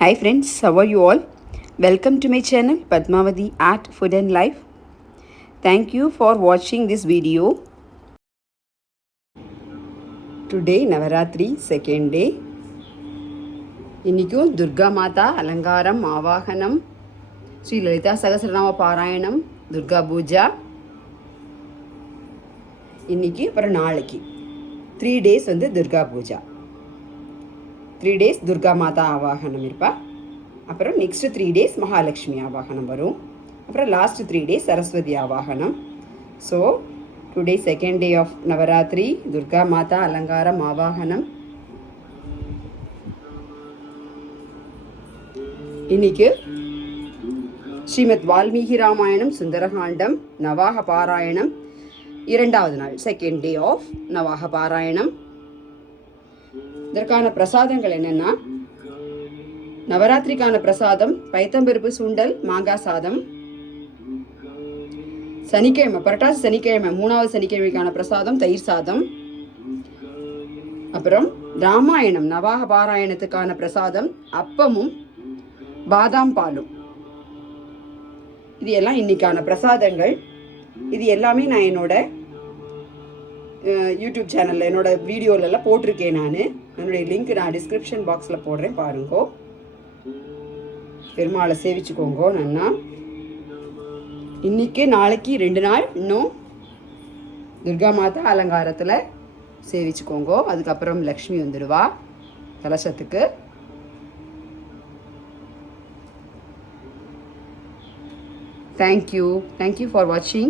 Hi friends, how are you all? Welcome to my channel Padmavati Art Food and Life. Thank you for watching this video. Today Navaratri second day. இன்னைக்கும் துர்கா மாதா அலங்காரம் ஆவாகனம் ஸ்ரீ லலிதா சகஸ்ரநாம பாராயணம் துர்கா பூஜா இன்னைக்கு அப்புறம் நாளைக்கு 3 days வந்து Durga Pooja 3 days Durga மாதா ஆவாகனம் இருப்பா அப்புறம் நெக்ஸ்ட் 3 days மகாலட்சுமி ஆவாகனம் வரும் அப்புறம் லாஸ்ட் 3 days சரஸ்வதி ஆவாகனம் so today second day of Navratri Durga Mata அலங்காரம் ஆவாகனம் இன்னைக்கு ஸ்ரீமத் வால்மீகி ராமாயணம் சுந்தரகாண்டம் நவாக பாராயணம் இரண்டாவது நாள் செகண்ட் டே ஆஃப் நவாக பாராயணம். இதற்கான பிரசாதங்கள் என்னென்னா, நவராத்திரிக்கான பிரசாதம் பைத்தம்பருப்பு சுண்டல் மாங்காய் சாதம். சனிக்கிழமை புரட்டாசி சனிக்கிழமை 3வது சனிக்கிழமைக்கான பிரசாதம் தயிர் சாதம். அப்புறம் ராமாயணம் நவாக பாராயணத்துக்கான பிரசாதம் அப்பமும் பாதாம் பாலும். இது எல்லாம் இன்னைக்கான பிரசாதங்கள். இது எல்லாமே நான் என்னோட யூடியூப் சேனலில் என்னோட வீடியோலெல்லாம் போட்டிருக்கேன். என்னுடைய லிங்க் நான் டிஸ்கிரிப்ஷன் பாக்ஸில் போடுறேன், பாருங்கோ. பெருமாளை சேவிச்சுக்கோங்கோ நன்னா. இன்னைக்கு நாளைக்கு 2 நாள் இன்னும் துர்கா மாதா அலங்காரத்தில் சேவிச்சுக்கோங்கோ. அதுக்கப்புறம் லக்ஷ்மி வந்துடுவா கலசத்துக்கு. Thank you for watching.